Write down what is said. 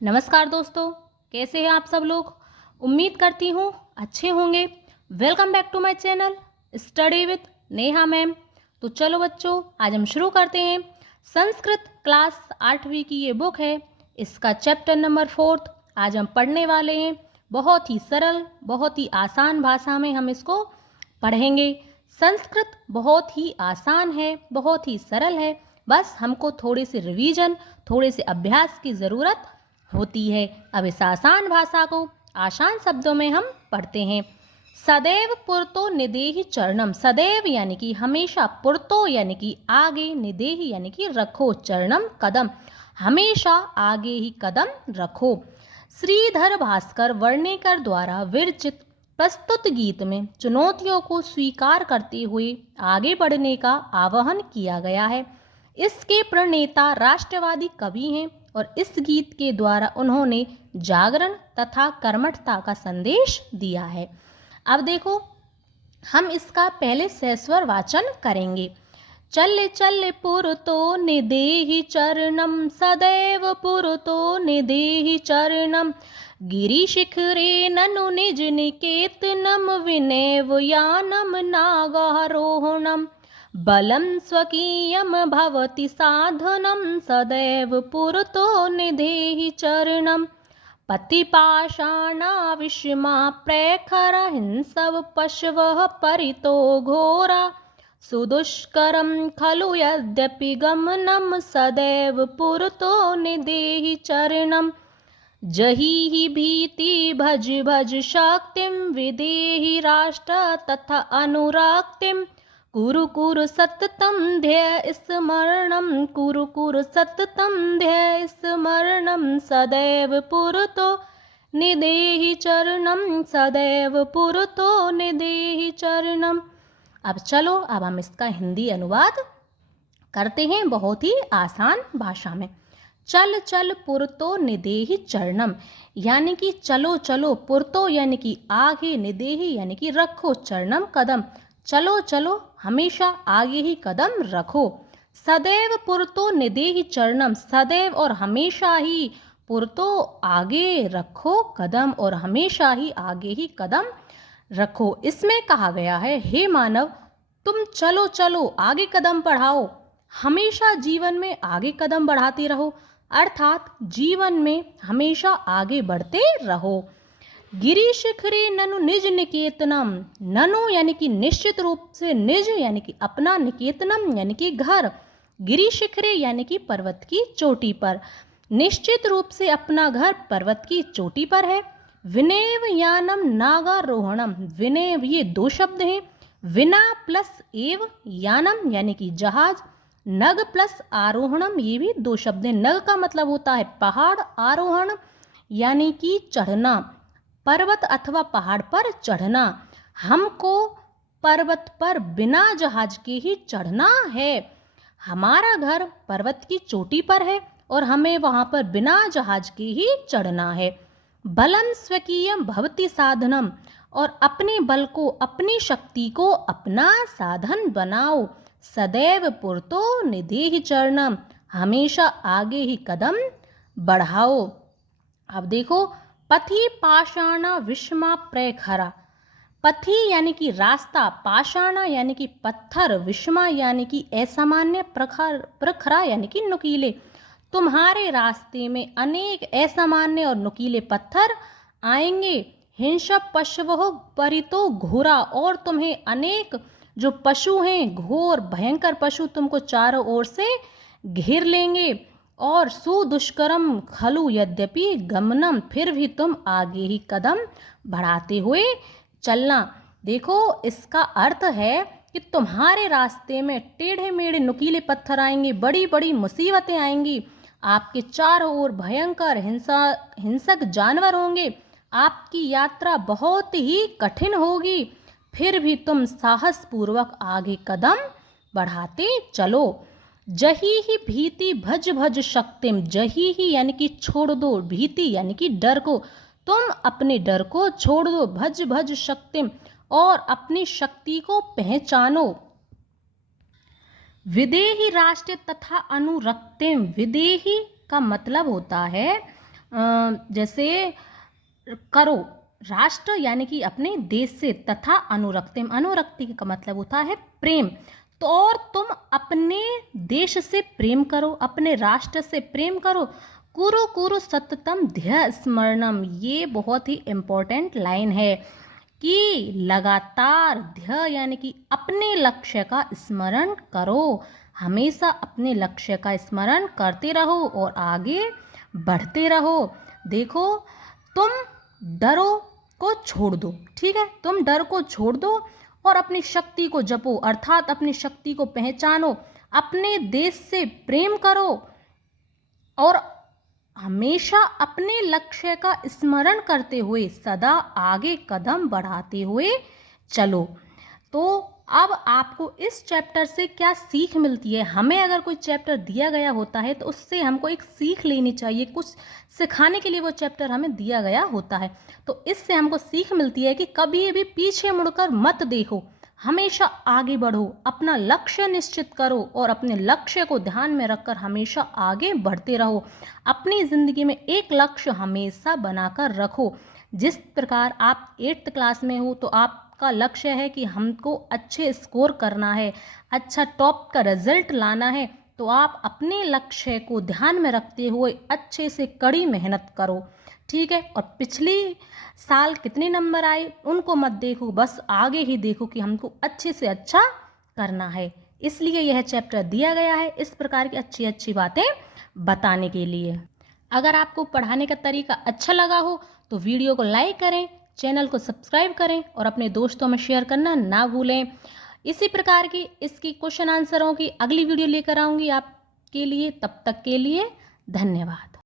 नमस्कार दोस्तों, कैसे हैं आप सब लोग। उम्मीद करती हूँ अच्छे होंगे। Welcome back to my channel study with Neha ma'am. तो चलो बच्चों, आज हम शुरू करते हैं। संस्कृत क्लास 8वीं की ये बुक है, इसका चैप्टर नंबर 4 आज हम पढ़ने वाले हैं। बहुत ही सरल, बहुत ही आसान भाषा में हम इसको पढ़ेंगे। संस्कृत बहुत ही आसान है, बहुत ही सरल है, बस हमको थोड़े से रिवीजन, थोड़े से अभ्यास की ज़रूरत होती है। अब इस आसान भाषा को आसान शब्दों में हम पढ़ते हैं। सदैव पुरतो निदेहि चरणम। सदैव यानी कि हमेशा, पुरतो यानी कि आगे, निदेहि यानी कि रखो, चरणम कदम, हमेशा आगे ही कदम रखो। श्रीधर भास्कर वर्णेकर द्वारा विरचित प्रस्तुत गीत में चुनौतियों को स्वीकार करते हुए आगे बढ़ने का आह्वान किया गया है। इसके प्रणेता राष्ट्रवादी कवि हैं और इस गीत के द्वारा उन्होंने जागरण तथा कर्मठता का संदेश दिया है। अब देखो, हम इसका पहले सस्वर वाचन करेंगे। चल चल पुरतो निदेहि चरणम, सदैव पुरतो निदेहि चरणम, गिरिशिखरे ननु निज निकेतनम, विनैव यानम नागारोहणम, बलं स्वकीयं भवति साधनं, सदैव पुरतो निदेहि चरणं, पतिपाषाणाविषमा प्रैखरा, हिंसव पशवः परितो घोरा, सुदुष्करं खलु यद्यपि गमनं, सदैव पुरतो निदेहि चरणं, जहि भीति भज भज शक्तिं, विदेहि राष्ट्र तथा अनुरक्तिं, कुरु कुरु सततं ध्येय स्मरणं, कुरु कुरु सततं ध्येय स्मरणं, सदैव पुरतो निदेहि चरणं, सदैव पुरतो निदेहि चरणं। अब चलो, अब हम इसका हिंदी अनुवाद करते हैं बहुत ही आसान भाषा में। चल चल पुरतो निदेहि चरणम यानी कि चलो चलो, पुरतो यानी कि आगे, निदेहि यानी कि रखो, चरणम कदम, चलो चलो हमेशा आगे ही कदम रखो। सदैव पुरतो निदेहि चरणम, सदैव और हमेशा ही, पुरतो आगे रखो कदम और हमेशा ही आगे ही कदम रखो। इसमें कहा गया है, हे मानव, तुम चलो चलो आगे कदम बढ़ाओ, हमेशा जीवन में आगे कदम बढ़ाते रहो, अर्थात जीवन में हमेशा आगे बढ़ते रहो। गिरी शिखरे ननु निज निकेतनम, ननु यानी कि निश्चित रूप से, निज यानी कि अपना, निकेतनम यानी कि घर, गिरी शिखरे यानी कि पर्वत की चोटी पर, निश्चित रूप से अपना घर पर्वत की चोटी पर है। विनेव यानम नागारोहणम, विनेव ये दो शब्द हैं, विना प्लस एव, यानम यानी कि जहाज, नग प्लस आरोहणम ये भी दो शब्द हैं। नग का मतलब होता है पहाड़, आरोहण यानी कि चढ़ना, पर्वत अथवा पहाड़ पर चढ़ना। हमको पर्वत पर बिना जहाज के ही चढ़ना है। हमारा घर पर्वत की चोटी पर है और हमें वहां पर बिना जहाज के ही चढ़ना है। बलम स्वकीयम भवति साधनम, और अपने बल को, अपनी शक्ति को अपना साधन बनाओ। सदैव पुरतो निदेहि चरणम, हमेशा आगे ही कदम बढ़ाओ। अब देखो, पथि पाषाणा विषमा प्रखरा, पथि यानी कि रास्ता, पाषाणा यानी कि पत्थर, विषमा यानी कि असामान्य, प्रखर प्रखरा यानी कि नुकीले। तुम्हारे रास्ते में अनेक असामान्य और नुकीले पत्थर आएंगे। हिंसक पशवो परितो घोरा, और तुम्हें अनेक जो पशु हैं, घोर भयंकर पशु तुमको चारों ओर से घेर लेंगे। और सुदुष्करम खलु यद्यपि गमनम, फिर भी तुम आगे ही कदम बढ़ाते हुए चलना। देखो, इसका अर्थ है कि तुम्हारे रास्ते में टेढ़े मेढ़े नुकीले पत्थर आएंगे, बड़ी बड़ी मुसीबतें आएंगी, आपके चारों ओर भयंकर हिंसक जानवर होंगे, आपकी यात्रा बहुत ही कठिन होगी, फिर भी तुम साहस पूर्वक आगे कदम बढ़ाते चलो। जही ही भीति भज भज शक्तिम, जही ही यानी कि छोड़ दो, भीति यानी कि डर को, तुम अपने डर को छोड़ दो, भज भज शक्तिम और अपनी शक्ति को पहचानो। विदेही राष्ट्र तथा अनुरक्तिम, विदेही का मतलब होता है जैसे करो, राष्ट्र यानी कि अपने देश से, तथा अनुरक्तिम, अनुरक्ति का मतलब होता है प्रेम। तो और तुम अपने देश से प्रेम करो, अपने राष्ट्र से प्रेम करो। कुरु कुरु सततम ध्येय स्मरणम, ये बहुत ही इम्पोर्टेंट लाइन है कि लगातार ध्येय यानी कि अपने लक्ष्य का स्मरण करो, हमेशा अपने लक्ष्य का स्मरण करते रहो और आगे बढ़ते रहो। देखो, तुम डरो को छोड़ दो, ठीक है, तुम डर को छोड़ दो और अपनी शक्ति को जपो, अर्थात अपनी शक्ति को पहचानो, अपने देश से प्रेम करो और हमेशा अपने लक्ष्य का स्मरण करते हुए सदा आगे कदम बढ़ाते हुए चलो। तो अब आपको इस चैप्टर से क्या सीख मिलती है? हमें अगर कोई चैप्टर दिया गया होता है तो उससे हमको एक सीख लेनी चाहिए, कुछ सिखाने के लिए वो चैप्टर हमें दिया गया होता है। तो इससे हमको सीख मिलती है कि कभी भी पीछे मुड़कर मत देखो, हमेशा आगे बढ़ो, अपना लक्ष्य निश्चित करो और अपने लक्ष्य को ध्यान में रखकर हमेशा आगे बढ़ते रहो। अपनी ज़िंदगी में एक लक्ष्य हमेशा बनाकर रखो। जिस प्रकार आप 8th क्लास में हो तो आपका लक्ष्य है कि हमको अच्छे स्कोर करना है, अच्छा टॉप का रिजल्ट लाना है, तो आप अपने लक्ष्य को ध्यान में रखते हुए अच्छे से कड़ी मेहनत करो, ठीक है। और पिछली साल कितने नंबर आए उनको मत देखो, बस आगे ही देखो कि हमको अच्छे से अच्छा करना है। इसलिए यह चैप्टर दिया गया है इस प्रकार की अच्छी अच्छी बातें बताने के लिए। अगर आपको पढ़ाने का तरीका अच्छा लगा हो तो वीडियो को लाइक करें, चैनल को सब्सक्राइब करें और अपने दोस्तों में शेयर करना ना भूलें। इसी प्रकार की इसकी क्वेश्चन आंसरों की अगली वीडियो लेकर आऊँगी आपके लिए, तब तक के लिए धन्यवाद।